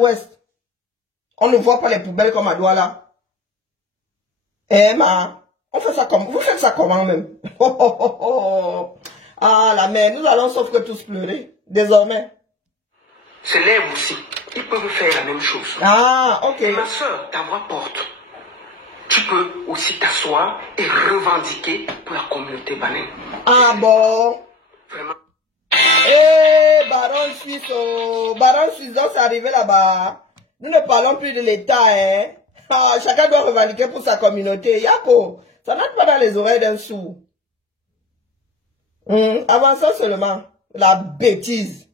l'ouest. On ne voit pas les poubelles comme à Douala. Eh, ma, on fait ça comme, vous faites ça comment même? Oh, oh, oh, oh. Ah, la mère, nous allons sauf que tous pleurer, désormais. C'est l'air aussi. Ils peuvent faire la même chose. Ah, ok. Ma soeur, ta voix porte. Tu peux aussi t'asseoir et revendiquer pour la communauté Banen. Ah bon? Vraiment. Eh, Baron Suisse, oh. Baron Suisse, donc c'est arrivé là-bas. Nous ne parlons plus de l'État, hein. Ah, chacun doit revendiquer pour sa communauté. Yako, ça n'entre pas dans les oreilles d'un sourd. Avant ça seulement, la bêtise.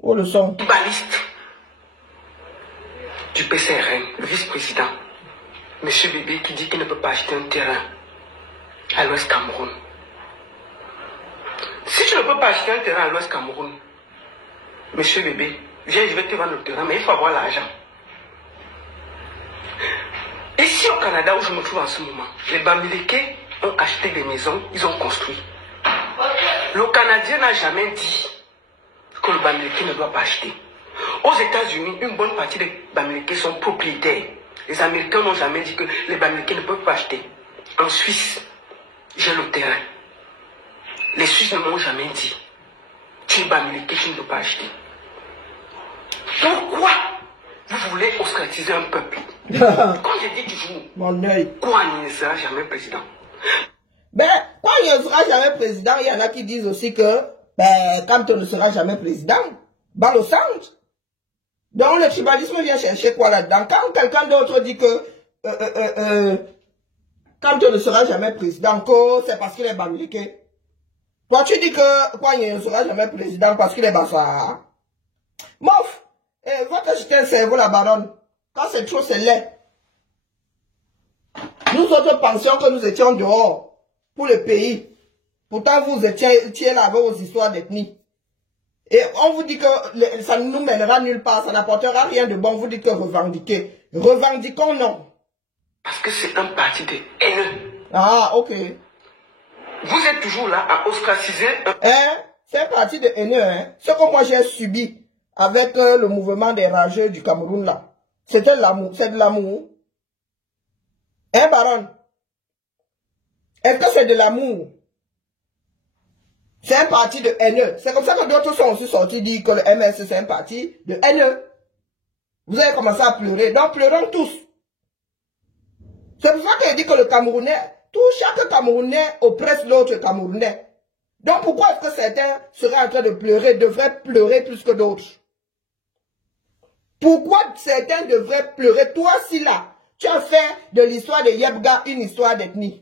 Oh, le son. Baliste du PCRN, le vice-président, Monsieur Bébé, qui dit qu'il ne peut pas acheter un terrain à l'Ouest Cameroun. Si tu ne peux pas acheter un terrain à l'Ouest Cameroun, Monsieur Bébé, viens, je vais te vendre le terrain, mais il faut avoir l'argent. Ici au Canada, où je me trouve en ce moment, les Bamileke ont acheté des maisons, ils ont construit. Le Canadien n'a jamais dit que le Bamileke ne doit pas acheter. Aux États-Unis, une bonne partie des Bamileke sont propriétaires. Les Américains n'ont jamais dit que les Bamileke ne peuvent pas acheter. En Suisse, j'ai le terrain. Les Suisses ne m'ont jamais dit, tu es Bamileke, tu ne peux pas acheter. Pourquoi vous voulez ostratiser un peuple? Quand j'ai dit du jour, Kouani ne sera jamais président. Ben, quand il ne sera jamais président, il y en a qui disent aussi que, ben, Kamto ne sera jamais président. Dans le centre. Donc, le tribalisme vient chercher quoi là-dedans? Quand quelqu'un d'autre dit que, Kamto ne sera jamais président, que c'est parce qu'il est Bamileke. Toi, tu dis que, quoi, il ne sera jamais président parce qu'il est Bassa. Mof! Votre jeter un cerveau, la baronne. Quand c'est trop, c'est laid. Nous autres pensions que nous étions dehors pour le pays. Pourtant, vous étiez là avec vos histoires d'ethnie. Et on vous dit que ça ne nous mènera nulle part, ça n'apportera rien de bon. Vous dites que revendiquer. Revendiquons, non. Parce que c'est un parti de haineux. Ah, ok. Vous êtes toujours là à ostraciser un... C'est un parti de haineux, hein. Ce que moi j'ai subi avec le mouvement des rageux du Cameroun, là. C'était l'amour, c'est de l'amour. Hein, baron? Est-ce que c'est de l'amour? C'est un parti de haineux. C'est comme ça que d'autres sont aussi sortis dire que le MS c'est un parti de haineux. Vous avez commencé à pleurer. Donc pleurons tous. C'est pour ça qu'il dit que le Camerounais, chaque Camerounais oppresse l'autre Camerounais. Donc pourquoi est-ce que certains seraient en train de pleurer, devraient pleurer plus que d'autres? Pourquoi certains devraient pleurer? Toi, si là, tu as fait de l'histoire de Yabga une histoire d'ethnie.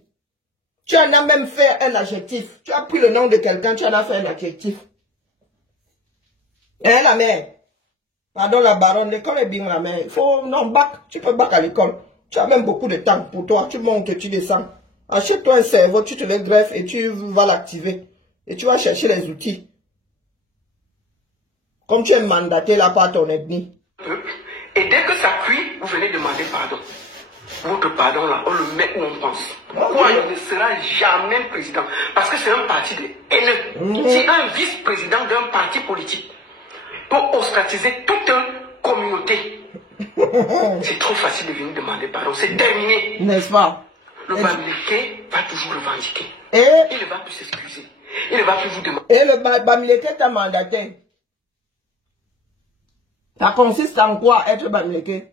Tu en as même fait un adjectif. Tu as pris le nom de quelqu'un, tu en as fait un adjectif. Hein, la mère? Pardon, la baronne, l'école est bien, la mère. Il faut, non, bac. Tu peux bac à l'école. Tu as même beaucoup de temps pour toi. Tu montes, tu descends. Achète-toi un cerveau, tu te le greffes et tu vas l'activer. Et tu vas chercher les outils. Comme tu es mandaté là par ton ethnie. Et dès que ça cuit, vous venez demander pardon. Votre pardon là, on le met où on pense. Pourquoi il ne sera jamais président? Parce que c'est un parti de haineux. C'est un vice-président d'un parti politique pour ostratiser toute une communauté. C'est trop facile de venir demander pardon. C'est terminé. N'est-ce pas? Le Bamileke va toujours revendiquer. Et il ne va plus s'excuser. Il ne va plus vous demander. Et le Bamileke t'a mandaté. Ça consiste en quoi être Bamileke?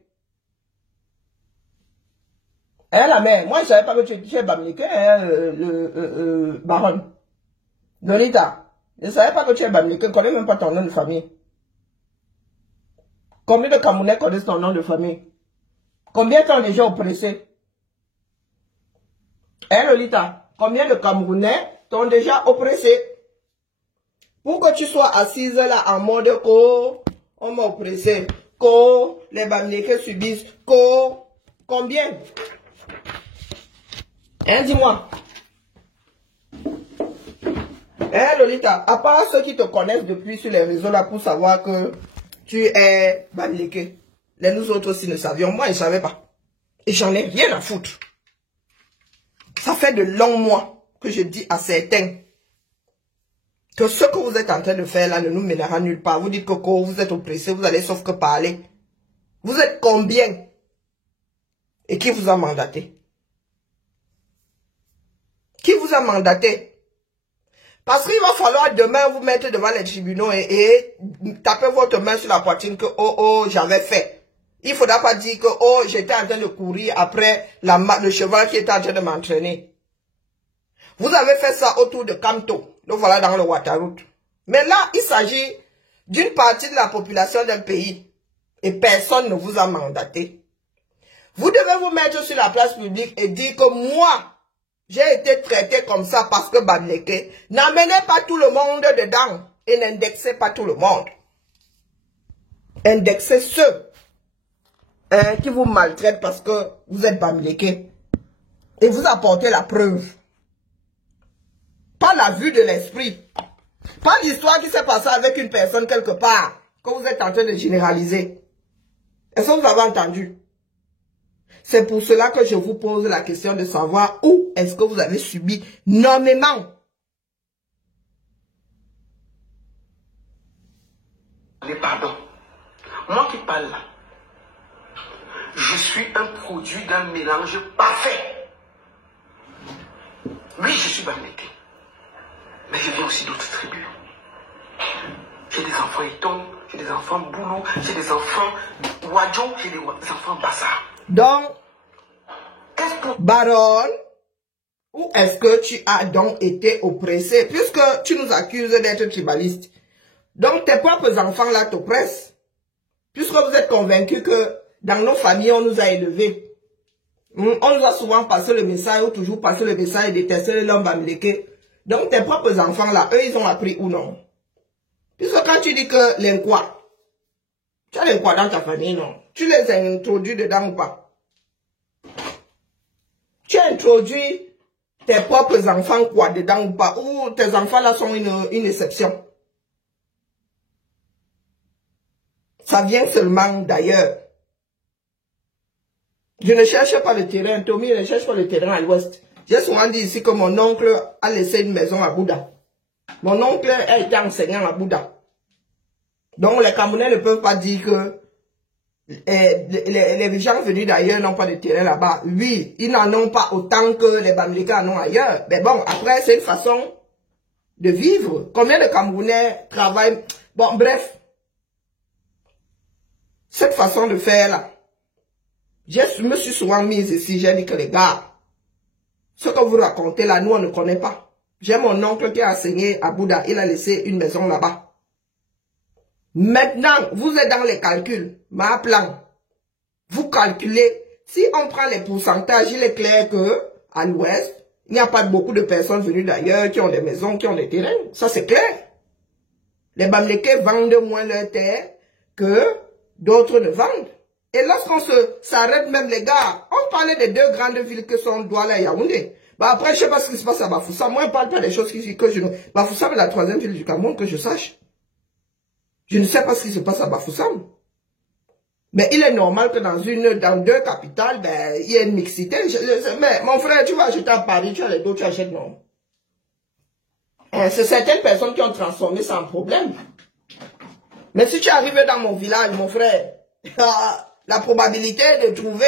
Hein, la mère, moi je ne savais pas que tu étais Bamileke, hein, baron. Lolita, je ne savais pas que tu es Bamileke, je ne connais même pas ton nom de famille. Combien de Camerounais connaissent ton nom de famille? Combien t'ont déjà oppressé? Hein, Lolita, combien de Camerounais t'ont déjà oppressé? Pour que tu sois assise là en mode ko, on m'a oppressé, ko, les Bamileke subissent, ko, combien? Hein, dis-moi. Hein, Lolita, à part ceux qui te connaissent depuis sur les réseaux là pour savoir que tu es Bamileke, les nous autres aussi ne savions. Moi, je ne savais pas. Et j'en ai rien à foutre. Ça fait de longs mois que je dis à certains que ce que vous êtes en train de faire là ne nous mènera nulle part. Vous dites que quand vous êtes oppressé, vous allez sauf que parler. Vous êtes combien? Et qui vous a mandaté? Qui vous a mandaté? Parce qu'il va falloir demain vous mettre devant les tribunaux et taper votre main sur la poitrine que oh j'avais fait. Il ne faudra pas dire que oh j'étais en train de courir après le cheval qui était en train de m'entraîner. Vous avez fait ça autour de Kamto. Donc voilà dans le Ouattaraoute. Mais là, il s'agit d'une partie de la population d'un pays. Et personne ne vous a mandaté. Vous devez vous mettre sur la place publique et dire que moi, j'ai été traité comme ça parce que Bamileke. N'amenez pas tout le monde dedans et n'indexez pas tout le monde. Indexez ceux qui vous maltraitent parce que vous êtes Bamileke. Et vous apportez la preuve. Pas la vue de l'esprit. Pas l'histoire qui s'est passée avec une personne quelque part que vous êtes en train de généraliser. Est-ce que vous avez entendu? C'est pour cela que je vous pose la question de savoir où est-ce que vous avez subi nommément. Mais pardon, moi qui parle là, je suis un produit d'un mélange parfait. Oui, je suis Bamileke, mais je viens aussi d'autres tribus. J'ai des enfants Eton, j'ai des enfants Boulou, j'ai des enfants Wadjo, j'ai des enfants Bassa. Donc, Baron, où est-ce que tu as donc été oppressé? Puisque tu nous accuses d'être tribaliste. Donc, tes propres enfants là t'oppressent. Puisque vous êtes convaincus que dans nos familles, on nous a élevés. On nous a souvent passé le message, ou toujours passé le message et détester l'homme Bamileke. Donc, tes propres enfants là, eux, ils ont appris ou non? Puisque quand tu dis que l'inquoi, tu as l'inquoi dans ta famille, non? Tu les as introduits dedans ou pas? Tu as introduit tes propres enfants quoi dedans ou pas? Ou tes enfants là sont une exception? Ça vient seulement d'ailleurs. Je ne cherche pas le terrain. Tommy ne cherche pas le terrain à l'ouest. J'ai souvent dit ici que mon oncle a laissé une maison à Bouddha. Mon oncle a été enseignant à Bouddha. Donc les Camerounais ne peuvent pas dire que les gens venus d'ailleurs n'ont pas de terrain là-bas. Oui, ils n'en ont pas autant que les Bamileke en ont ailleurs. Mais bon, après, c'est une façon de vivre. Combien de Camerounais travaillent? Bon, bref. Cette façon de faire là. Je me suis souvent mise ici, j'ai dit que les gars, ce que vous racontez là, nous on ne connaît pas. J'ai mon oncle qui a enseigné à Bouddha, il a laissé une maison là-bas. Maintenant, vous êtes dans les calculs, ma plan. Vous calculez, si on prend les pourcentages, il est clair que à l'ouest, il n'y a pas beaucoup de personnes venues d'ailleurs qui ont des maisons, qui ont des terrains. Ça c'est clair. Les Bamileke vendent moins leurs terres que d'autres ne vendent. Et lorsqu'on s'arrête même les gars, on parlait des deux grandes villes que sont Douala et Yaoundé. Bah après, je sais pas ce qui se passe à Bafoussam. Moi, je ne parle pas des choses que je ne... Bafoussam est la troisième ville du Cameroun, que je sache. Je ne sais pas ce qui se passe à Bafoussam. Mais il est normal que dans deux capitales, ben, il y ait une mixité. Mais mon frère, tu vas acheter à Paris, tu as les dos, tu achètes non. C'est certaines personnes qui ont transformé sans problème. Mais si tu arrives dans mon village, mon frère, la probabilité de trouver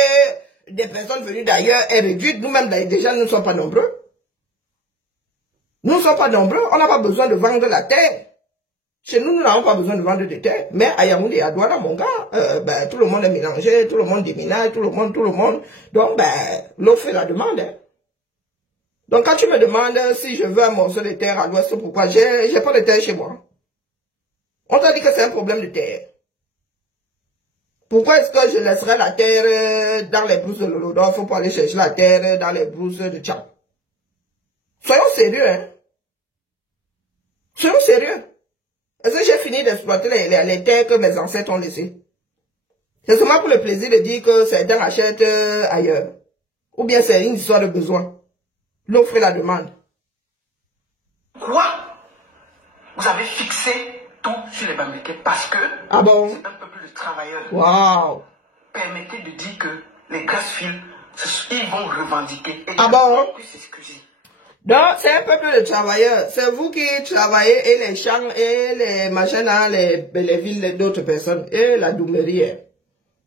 des personnes venues d'ailleurs est réduite. Nous-mêmes, déjà, nous ne sommes pas nombreux. Nous ne sommes pas nombreux. On n'a pas besoin de vendre la terre. Chez nous, nous n'avons pas besoin de vendre des terres. Mais à Yaoundé et à Douala, mon gars, ben, tout le monde est mélangé, tout le monde déménage, tout le monde. Donc, ben, l'offre et la demande. Hein. Donc, quand tu me demandes si je veux un morceau de terre à l'ouest, pourquoi j'ai pas de terre chez moi. On t'a dit que c'est un problème de terre. Pourquoi est-ce que je laisserai la terre dans les brousses de l'Olodor pour aller chercher la terre dans les brousses de Tchad? Soyons sérieux, hein. Soyons sérieux. Est-ce que j'ai fini d'exploiter les terres que mes ancêtres ont laissées? C'est seulement pour le plaisir de dire que certains achètent ailleurs. Ou bien c'est une histoire de besoin. L'offre et la demande. Quoi? Vous avez fixé tout sur les Bamileke parce que c'est un peuple de travailleurs. Wow. Permettez de dire que les grasses fils Ils vont revendiquer. Et ah bon? S'excuser. Donc, c'est un peuple de travailleurs. C'est vous qui travaillez et les champs et les machins dans les villes d'autres personnes. Et la doumerie.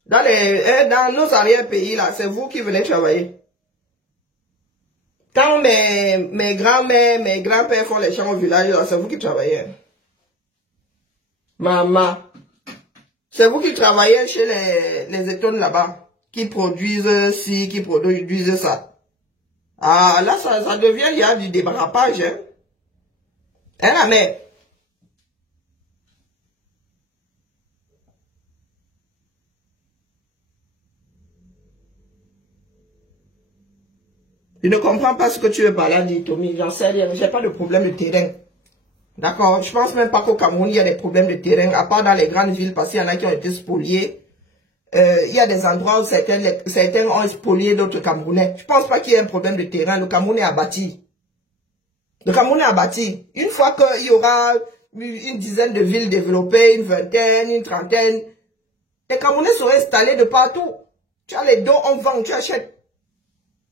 Dans nos arrière-pays, là, c'est vous qui venez travailler. Quand mes grands-mères, mes grands-pères font les champs au village, c'est vous qui travaillez. Maman. C'est vous qui travaillez chez les étoiles là-bas, qui produisent ci, qui produisent ça. Ah, là, ça devient, il y a du débarrappage, hein. Hein, la mère? Je ne comprends pas ce que tu veux parler, dit Tommy. J'en sais rien. J'ai pas de problème de terrain. D'accord? Je pense même pas qu'au Cameroun, il y a des problèmes de terrain, à part dans les grandes villes, parce qu'il y en a qui ont été spoliés. Il y a des endroits où certains ont spolié d'autres Camerounais. Je pense pas qu'il y ait un problème de terrain. Le Cameroun est abattu. Le Cameroun est abattu. Une fois qu'il y aura une dizaine de villes développées, une vingtaine, une trentaine, les Camerounais seraient installés de partout. Tu as les dons, on vend, tu achètes.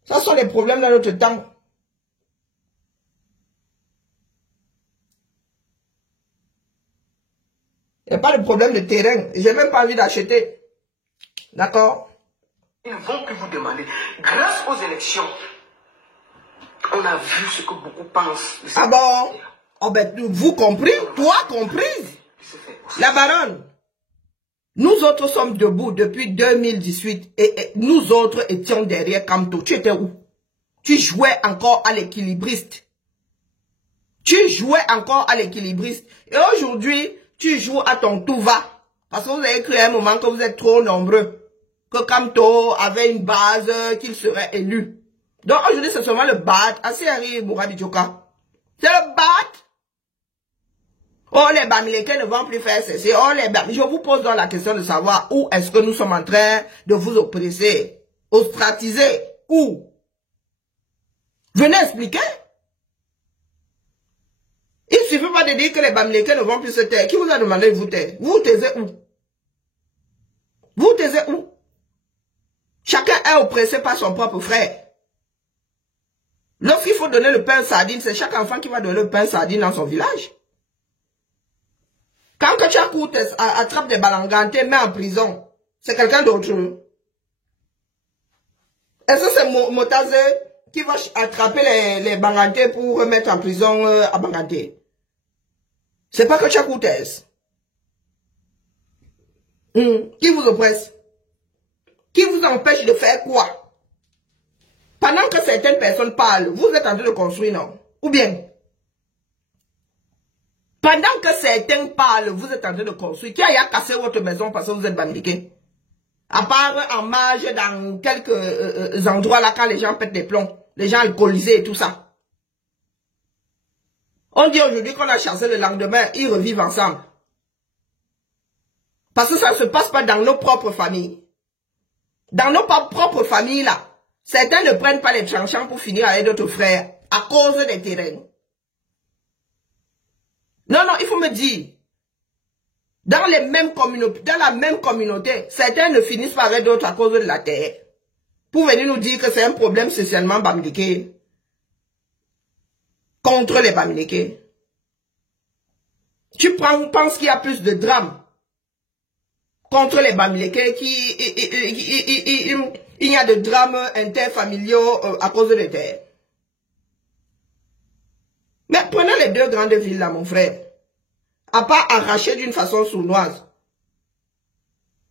Ça sont les problèmes dans notre temps. Il n'y a pas de problème de terrain. J'ai même pas envie d'acheter. D'accord? Ils vont plus vous demander. Grâce aux élections, on a vu ce que beaucoup pensent. Ah bon? Oh ben, vous compris? Toi comprise? La baronne. Nous autres sommes debout depuis 2018 et nous autres étions derrière Kamto. Tu étais où? Tu jouais encore à l'équilibriste. Tu jouais encore à l'équilibriste. Et aujourd'hui, tu joues à ton tout va. Parce que vous avez cru à un moment que vous êtes trop nombreux. Que Kamto avait une base qu'il serait élu. Donc aujourd'hui, c'est seulement le BAT. Assez arrive, Mouradi Djoka. C'est le BAT. Oh, les Bamileke ne vont plus faire ceci. Oh, je vous pose donc la question de savoir où est-ce que nous sommes en train de vous oppresser, ostratiser. Où? Venez expliquer. Il ne suffit pas de dire que les Bamileke ne vont plus se taire. Qui vous a demandé de vous taire? Vous taisez où? Vous taisez où? Chacun est oppressé par son propre frère. Lorsqu'il faut donner le pain sardine, c'est chaque enfant qui va donner le pain sardine dans son village. Quand Kachakout attrape des balangantés, met en prison, c'est quelqu'un d'autre. Est-ce que c'est Motaze qui va attraper les balangantés pour remettre en prison à Banganté? C'est pas Kachakoutes. Qui vous oppresse? Qui vous empêche de faire quoi? Pendant que certaines personnes parlent, vous êtes en train de construire, non? Ou bien? Pendant que certains parlent, vous êtes en train de construire. Qui a cassé votre maison parce que vous êtes bandiqués? À part en marge dans quelques endroits là, quand les gens pètent des plombs, les gens alcoolisés et tout ça. On dit aujourd'hui qu'on a chassé le lendemain, ils revivent ensemble. Parce que ça ne se passe pas dans nos propres familles. Dans nos propres familles là, certains ne prennent pas les tranchants pour finir avec d'autres frères à cause des terrains. Non, non, il faut me dire, dans la même communauté, certains ne finissent pas avec d'autres à cause de la terre. Pour venir nous dire que c'est un problème socialement bamileke. Contre les bamileke. Tu penses qu'il y a plus de drames contre les bamileke il y a de drames interfamiliaux à cause des terres. Mais prenez les deux grandes villes là, mon frère. À part arracher d'une façon sournoise.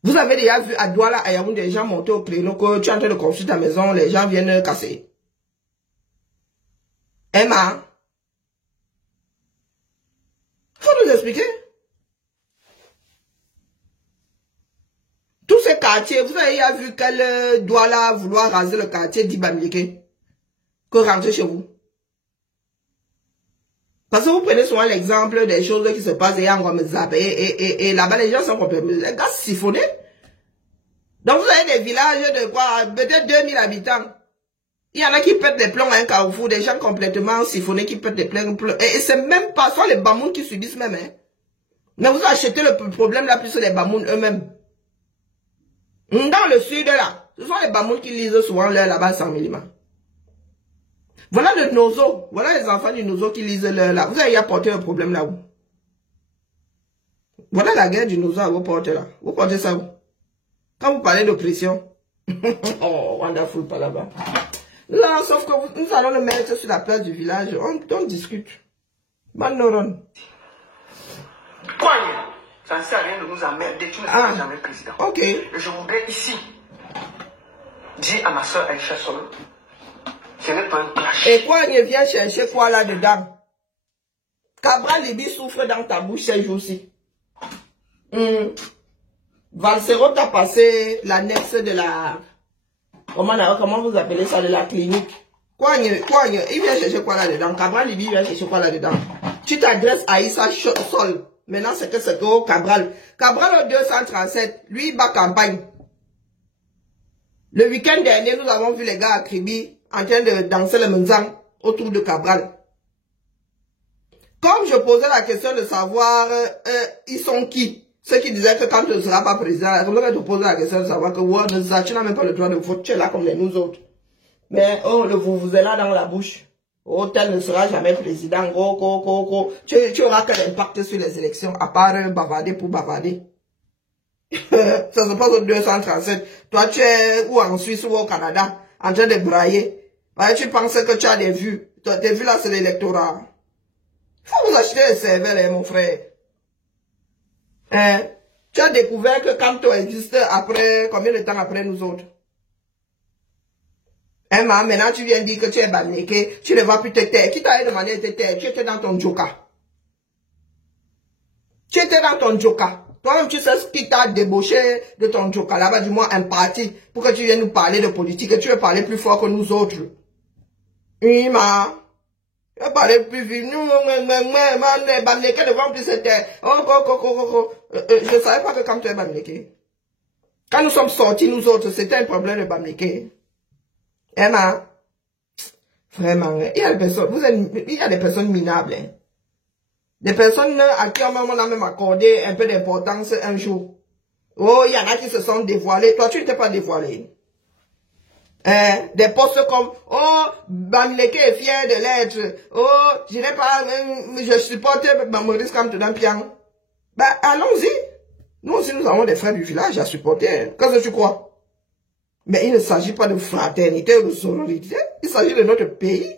Vous avez déjà vu à Douala, à Yaoundé, des gens monter au créneau que tu es en train de construire ta maison, les gens viennent casser. Emma, faut nous expliquer. Tous ces quartiers, vous avez déjà vu qu'elle doit vouloir raser le quartier d'Ibamileke que rentrer chez vous. Parce que vous prenez souvent l'exemple des choses qui se passent et là-bas les gens sont complètement, les gars siphonnés. Donc vous avez des villages de quoi, peut-être 2000 habitants. Il y en a qui pètent des plombs à un carrefour, des gens complètement siphonnés qui pètent des plombs. Et c'est même pas soit les Bamouns qui subissent même. Hein. Mais vous achetez le problème là plus les Bamouns eux-mêmes. Dans le sud là, Ce sont les Bamoun qui lisent souvent l'heure là-bas sans minima. Voilà le nozo. Voilà les enfants du nozo qui lisent l'heure là. Vous avez apporté un problème là-haut. Voilà la guerre du nozo à vous porter là. Vous portez ça où? Quand vous parlez d'oppression. Oh, wonderful pas là-bas. Là, sauf que nous allons le mettre sur la place du village. On discute. Manoron. Quoi? Ça ne sert à rien de nous emmerder. Tu ne seras jamais président. Ok. Et je voudrais ici dire à ma soeur Aïcha Sol, ce n'est pas un clash. Et quoi, il vient chercher quoi là-dedans? Cabral Libi souffre dans ta bouche ces jours-ci. Valsero t'a passé l'annexe de la... Comment vous appelez ça, de la clinique? Quoi, il vient chercher quoi là-dedans? Cabral Libi vient chercher quoi là-dedans? Tu t'adresses à Issa Sol. Maintenant, c'est que Cabral. Cabral au 237, lui, il bat campagne. Le week-end dernier, nous avons vu les gars à Kribi en train de danser le menzang autour de Cabral. Comme je posais la question de savoir, ils sont qui? Ceux qui disaient que quand tu ne seras pas président, comme je te posais la question de savoir que tu n'as même pas le droit de vote, tu es là comme nous autres. Mais oh, le vous est là dans la bouche. Oh, tel ne sera jamais président. Tu auras quel impact sur les élections, à part bavarder pour bavarder. Ça se passe au 237. Toi, tu es ou en Suisse ou au Canada, en train de brailler. Ouais, tu penses que tu as des vues. Tes vues là, c'est l'électorat. Faut vous acheter des cervelles, mon frère. Tu as découvert que quand tu existes après, combien de temps après nous autres? Maintenant, tu viens dire que tu es Bamileke, tu ne vas plus te taire. Qui t'a demandé de te taire? Tu étais dans ton joka. Tu étais dans ton joka. Toi-même, tu sais ce qui t'a débauché de ton joka. Là-bas, du moins, un parti, pour que tu viennes nous parler de politique, et tu veux parler plus fort que nous autres. Oui, ma. Tu veux parler plus vite. Nous, Bamileke devant plus se taire. Je ne savais pas que quand tu es Bamileke. Quand nous sommes sortis, nous autres, c'était un problème de Bamileke. Emma, vraiment, il y a des personnes minables. Hein. Des personnes à qui on a même accordé un peu d'importance un jour. Oh, il y en a qui se sont dévoilés. Toi, tu ne t'es pas dévoilé. Des postes comme, oh, Bamileke est fier de l'être. Oh, je n'ai pas, je supporte Maurice Kamtoudan-Piang. Ben, allons-y. Nous aussi, nous avons des frères du village à supporter. Qu'est-ce que tu crois? Mais il ne s'agit pas de fraternité ou de sororité. Il s'agit de notre pays.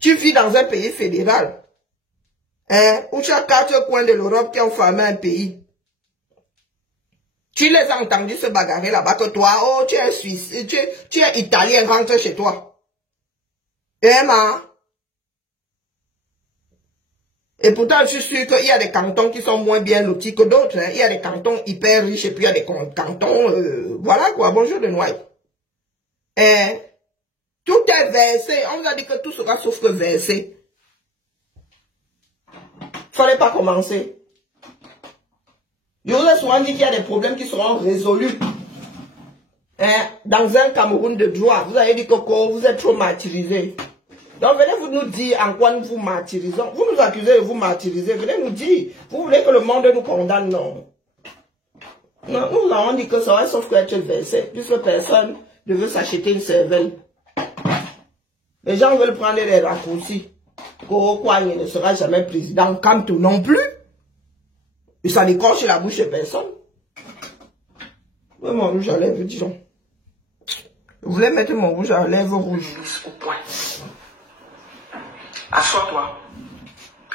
Tu vis dans un pays fédéral. Où tu as 4 coins de l'Europe qui ont formé un pays. Tu les as entendus se bagarrer là-bas que toi, oh, tu es Suisse, tu es Italien, rentre chez toi. Emma. Et pourtant, je suis sûr qu'il y a des cantons qui sont moins bien lotis que d'autres. Hein. Il y a des cantons hyper riches et puis il y a des cantons... voilà quoi, bonjour de Noailles. Tout est versé. On vous a dit que tout sera sauf que versé. Fallait pas commencer. Je vous ai souvent dit qu'il y a des problèmes qui seront résolus. Dans un Cameroun de droit, vous avez dit que vous êtes trop martyrisé. Donc venez vous nous dire en quoi nous vous martyrisons. Vous nous accusez de vous martyriser. Venez nous dire. Vous voulez que le monde nous condamne? Non. Non, nous avons dit que ça va sauf que être versé. Puisque personne ne veut s'acheter une cervelle. Les gens veulent prendre des raccourcis. Quoi, il ne sera jamais président. Kamto non plus. Et ça décoche la bouche de personne. Oui, mon rouge à lèvres, disons. Vous voulez mettre mon rouge à lèvres rouge. Au point. Assois-toi.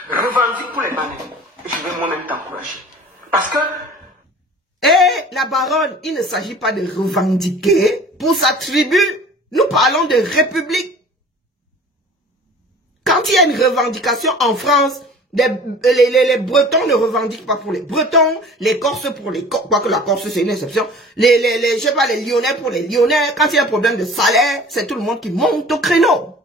Revendique pour les bannières. Et je vais moi-même t'encourager. Parce que... la baronne, il ne s'agit pas de revendiquer pour sa tribu. Nous parlons de république. Quand il y a une revendication en France, les Bretons ne revendiquent pas pour les Bretons, les Corses pour les Corses, quoique la Corse c'est une exception, je sais pas, les Lyonnais pour les Lyonnais. Quand il y a un problème de salaire, c'est tout le monde qui monte au créneau.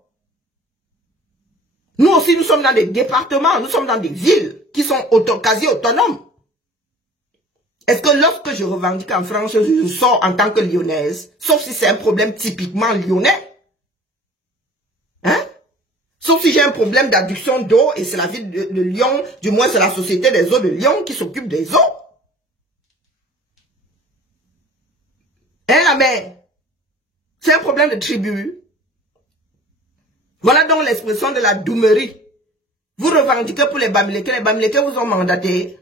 Nous aussi, nous sommes dans des départements, nous sommes dans des villes qui sont quasi autonomes. Est-ce que lorsque je revendique en France, je sors en tant que lyonnaise, sauf si c'est un problème typiquement lyonnais? Hein? Sauf si j'ai un problème d'adduction d'eau et c'est la ville de Lyon, du moins c'est la société des eaux de Lyon qui s'occupe des eaux. Hein, la mère? C'est un problème de tribu. Voilà donc l'expression de la doumerie. Vous revendiquez pour les Bamileke vous ont mandaté.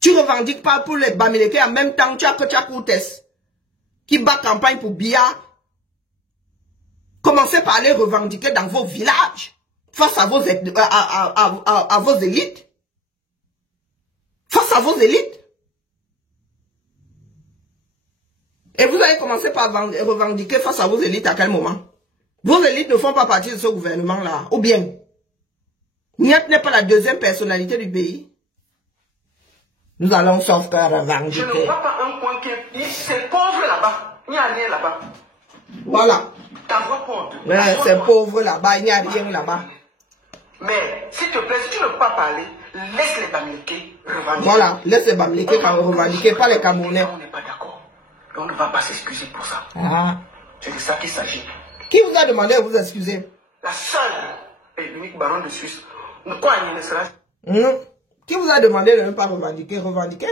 Tu revendiques pas pour les Bamileke en même temps tu as Kourtes qui bat campagne pour Biya. Commencez par les revendiquer dans vos villages face à vos élites. Face à vos élites. Et vous allez commencer par revendiquer face à vos élites à quel moment? Vos élites ne font pas partie de ce gouvernement-là. Ou bien, Niat n'est pas la deuxième personnalité du pays. Nous allons sauf que revendiquer. Je ne vois pas un point qui est... C'est pauvre là-bas. Il n'y a rien là-bas. Voilà. Ta voix porte. C'est pauvre là-bas, il n'y a rien là-bas. Mais, s'il te plaît, si tu ne peux pas parler, laisse les Bamileke revendiquer. Voilà, laisse les Bamileke revendiquer, pas les Camerounais. On n'est pas d'accord. On ne va pas s'excuser pour ça. Ah. C'est de ça qu'il s'agit. Qui vous a demandé de vous excuser? La seule et l'unique baronne de Suisse. Quoi, il ne sera... Qui vous a demandé de ne pas revendiquer? Revendiquer.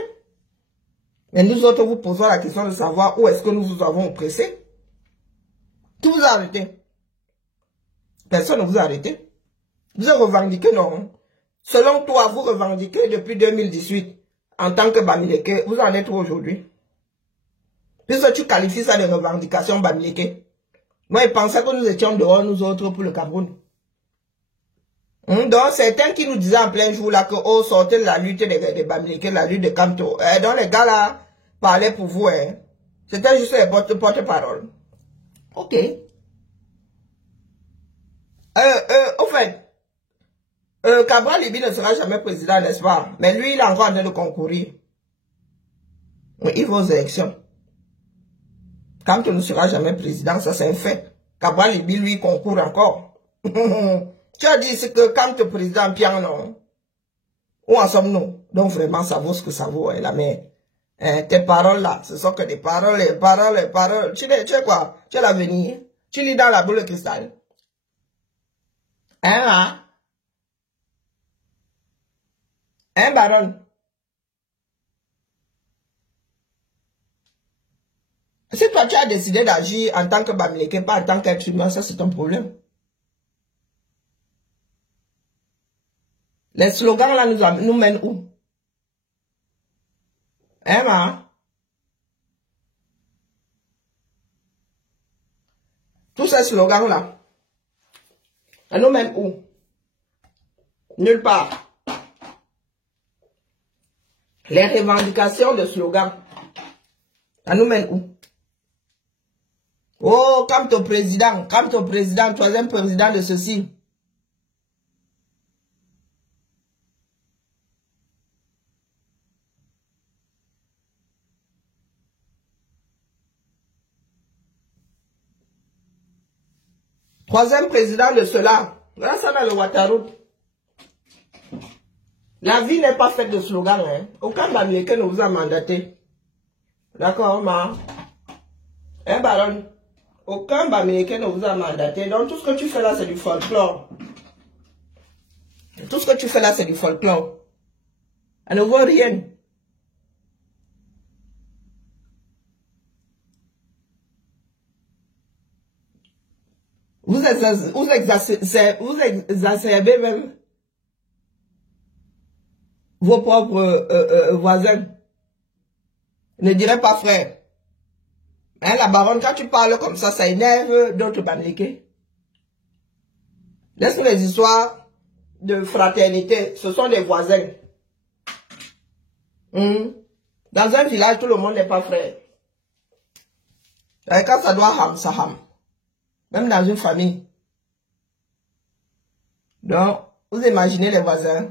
Mais nous autres, vous posons la question de savoir où est-ce que nous vous avons oppressé. Qui vous a arrêté? Personne ne vous a arrêté. Vous avez revendiqué, non? Selon toi, vous revendiquez depuis 2018 en tant que Bamileke. Vous en êtes où aujourd'hui? Puisque tu qualifies ça de revendication Bamileke. Moi, je pensais que nous étions dehors, nous autres, pour le Cameroun. Donc, certains qui nous disaient en plein jour là que, oh, sortez de la lutte des Bamileke, la lutte de Kamto. Donc, les gars là parlaient pour vous. C'était juste les porte-parole. Ok. Au fait, Cabral Libi ne sera jamais président, n'est-ce pas? Mais lui, il est encore en train de concourir. Il va aux élections. Kamto ne sera jamais président, ça c'est un fait. Cabral Libi, lui, concourt encore. Tu as dit que Kamto président, Pierre, non? Où en sommes-nous? Donc vraiment, ça vaut ce que ça vaut, là, mais tes paroles là, ce sont que des paroles, les paroles. Tu sais quoi? Tu as l'avenir. Tu lis dans la boule de cristal. Hein, baron? Si toi tu as décidé d'agir en tant que Bamileke, pas en tant qu'être humain, ça c'est ton problème. Les slogans là nous mènent où? Hein, tous ces slogans là, elles nous mènent où? Nulle part. Les revendications de slogans, elles nous mènent où? Oh, comme ton président, troisième président de ceci. Troisième président de cela. Là, ça dans le Ouattara. La vie n'est pas faite de slogans. Hein. Aucun Bamileke ne vous a mandaté. D'accord, ma? Hein, baron? Aucun Bamileke ne vous a mandaté. Donc, tout ce que tu fais là, c'est du folklore. Tout ce que tu fais là, c'est du folklore. Elle ne vaut rien. Vous exacerbez même vos propres voisins. Ne dirais pas frère. Hein, la baronne, quand tu parles comme ça énerve d'autres Bamileke. Laisse-nous les histoires de fraternité. Ce sont des voisins. Dans un village, tout le monde n'est pas frère. Et quand ça doit ham, ça ham. Même dans une famille. Donc, vous imaginez les voisins.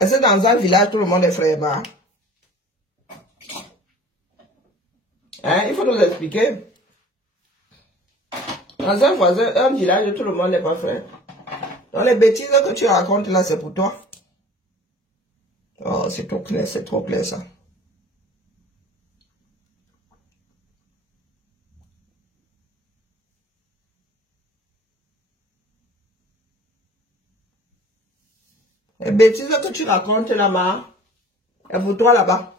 Est-ce que dans un village, tout le monde est frère? Bah? Hein? Il faut nous expliquer. Dans un village, tout le monde n'est pas frère. Donc, les bêtises que tu racontes là, c'est pour toi. Oh, c'est trop clair ça. Les bêtises que tu racontes là-bas, et pour toi là-bas.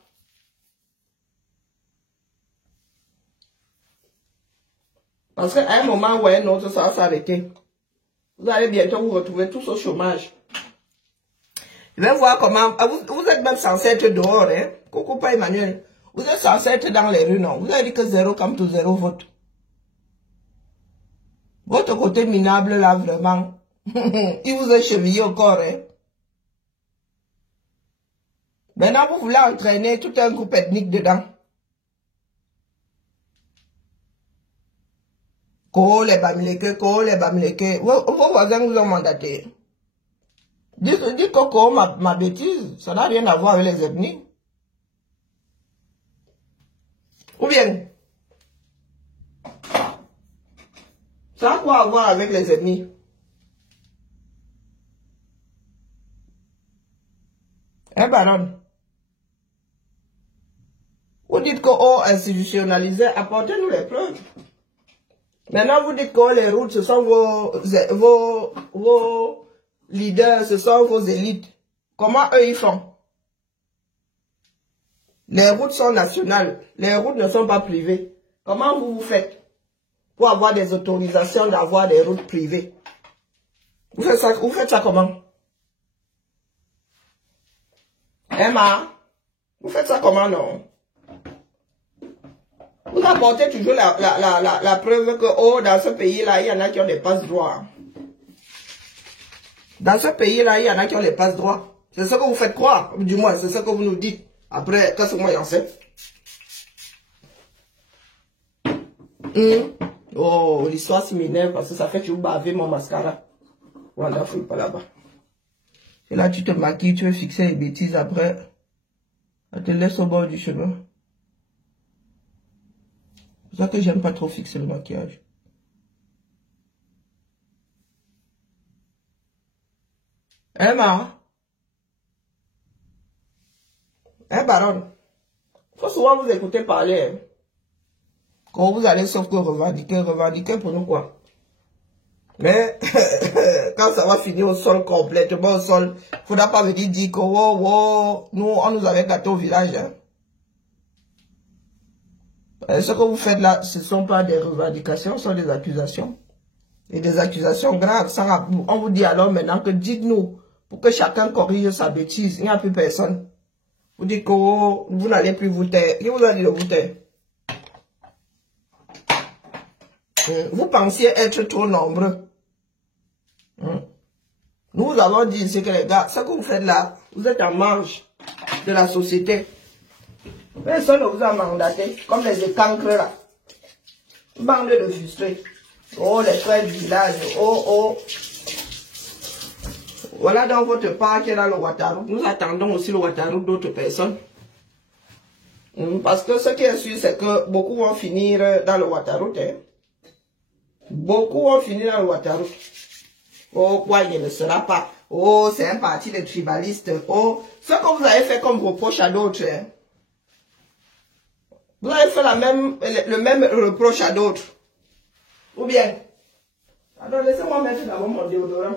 Parce qu'à un moment ou à un autre, ça va s'arrêter. Vous allez bientôt vous retrouver tous au chômage. Je vais voir comment... Vous êtes même censé être dehors, hein. Coucou, pas Emmanuel. Vous êtes censé être dans les rues, non. Vous avez dit que 0 comme tout 0 vote. Votre côté minable, là, vraiment. Il vous a chevillé au corps, hein. Maintenant, vous voulez entraîner tout un groupe ethnique dedans. Ko les Bamileke. Vos voisins vous ont mandaté. Dites Coco, ma bêtise, ça n'a rien à voir avec les ethnies. Ou bien, ça a quoi à voir avec les ethnies? Hein, baronne? Vous dites qu'on institutionnalisé, apportez-nous les preuves. Maintenant, vous dites que les routes, ce sont vos leaders, ce sont vos élites. Comment eux, ils font? Les routes sont nationales. Les routes ne sont pas privées. Comment vous faites pour avoir des autorisations d'avoir des routes privées? Vous faites ça comment? Emma, vous faites ça comment, non? Vous apportez toujours la preuve que, oh, dans ce pays-là, il y en a qui ont des passe-droits. Dans ce pays-là, il y en a qui ont les passe-droits. C'est ce que vous faites croire. Du moins, c'est ce que vous nous dites. Après, qu'est-ce que moi j'en sais? Oh, l'histoire s'y m'énerve parce que ça fait que tu baver mon mascara. Voilà, fouille pas là-bas. Et là, tu te maquilles, tu veux fixer les bêtises après. Elle te laisse au bord du chemin. C'est pour ça que j'aime pas trop fixer le maquillage. Emma? Hein, baronne? Faut souvent vous écouter parler. Hein. Quand vous allez sauf que revendiquer pour nous quoi? Mais quand ça va finir au sol, complètement au sol, faudra pas venir dire que nous on nous avait gâté au village. Hein. Ce que vous faites là, ce ne sont pas des revendications, ce sont des accusations. Et des accusations graves. On vous dit alors maintenant que dites-nous, pour que chacun corrige sa bêtise, il n'y a plus personne. Vous dites que vous n'allez plus vous taire. Qui vous a dit de vous taire? Vous pensiez être trop nombreux. Nous vous avons dit ici que les gars, ce que vous faites là, vous êtes en marge de la société. Personne ne vous a mandaté, comme les écancres là. Bande de frustrés. Oh, les frères du village. Oh. Voilà dans votre part qui est dans le Ouattara. Nous attendons aussi le Ouattara d'autres personnes. Parce que ce qui est sûr, c'est que beaucoup vont finir dans le Ouattara. Hein. Beaucoup vont finir dans le Ouattara. Oh, quoi, il ne sera pas. Oh, c'est un parti de tribalistes. Oh, ce que vous avez fait comme reproche à d'autres. Hein. Vous avez fait le même reproche à d'autres. Ou bien. Alors, laissez-moi mettre d'abord mon déodorant.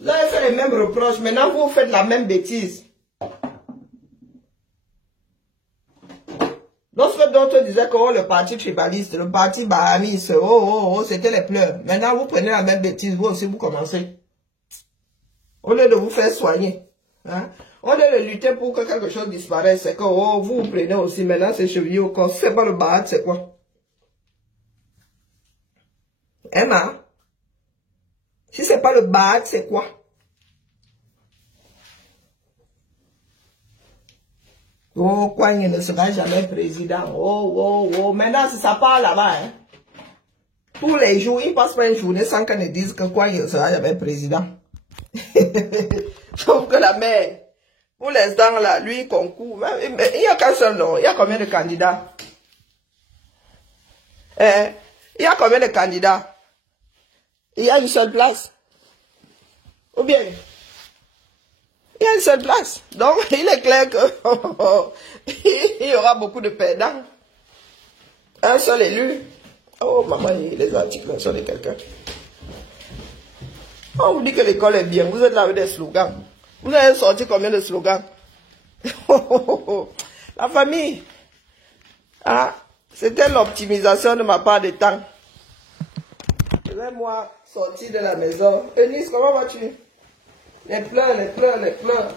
Vous avez fait les mêmes reproches. Maintenant, vous faites la même bêtise. Lorsque d'autres disaient que le parti tribaliste, le parti bahamiste, c'était les pleurs. Maintenant, vous prenez la même bêtise, vous aussi, vous commencez. Au lieu de vous faire soigner. Hein? Au lieu de lutter pour que quelque chose disparaisse, c'est que vous prenez aussi. Maintenant, c'est chevillé au corps. C'est pas le bahat, c'est quoi? Emma? Si c'est pas le bahat, c'est quoi? Oh, quoi, il ne sera jamais président. Oh. Maintenant, si ça part là-bas, hein. Tous les jours, il passe pas une journée sans qu'on ne dise que quoi, il ne sera jamais président. Sauf que la mère, pour l'instant, là, lui, il concourt. Il n'y a qu'un seul nom. Il y a combien de candidats? Il y a combien de candidats? Il y a une seule place. Ou bien, il y a une seule place. Donc, il est clair que il y aura beaucoup de perdants. Un seul élu. Oh, maman, les articles sont de quelqu'un. On vous dit que l'école est bien. Vous êtes là avec des slogans. Vous avez sorti combien de slogans? La famille. Ah, c'était l'optimisation de ma part de temps. Laisse-moi sortir de la maison. Eunice, comment vas-tu? Les pleurs, les pleurs, les pleurs.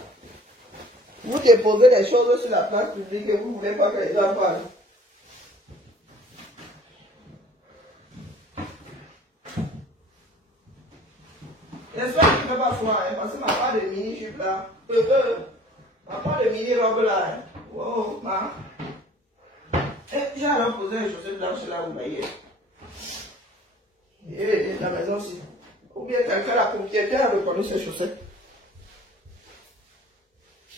Vous déposez les choses sur la place publique et vous ne voulez pas que les gens parlent. J'espère qu'il ne fait pas froid, hein, parce que ma part de mini-jupe là, ma part de mini-robe là, hein. Wow, ma. J'ai alors posé les chaussettes blanches là, vous voyez. Et la maison aussi. Ou bien quelqu'un la propriétaire a reconnu ses chaussettes.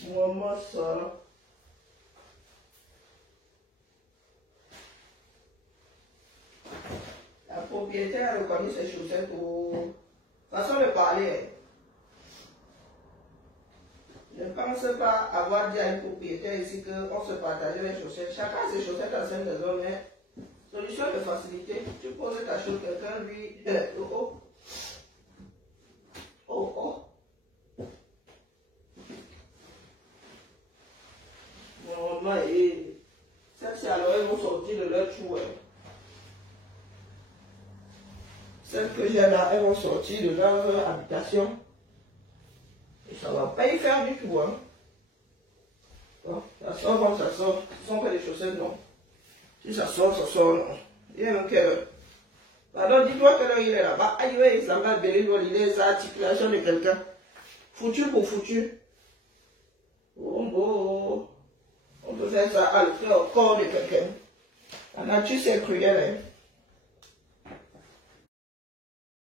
Maman, ça. La propriétaire a reconnu ses chaussettes pour façon de parler. Je ne pense pas avoir dit à une propriétaire ici qu'on se partageait les chaussettes. Chacun a ses chaussettes à cette maison, mais solution de facilité. Tu poses ta chose, quelqu'un lui. Oh. Maman, et c'est alors ils vont sortir de leur trou. Celles que j'ai là, elles vont sortir de leur habitation. Et ça ne va pas y faire du tout. Hein. Bon, ça sort comme ça sort. Ce sont pas des chaussettes, non. Si ça sort, non. Il y a quelle heure? Pardon, dis-toi quelle heure il est là-bas. Aïe, oui, ça va belé, il est les articulations de quelqu'un. Foutu pour foutu. On peut faire ça à le faire au corps de quelqu'un. La nature c'est cruelle. Hein.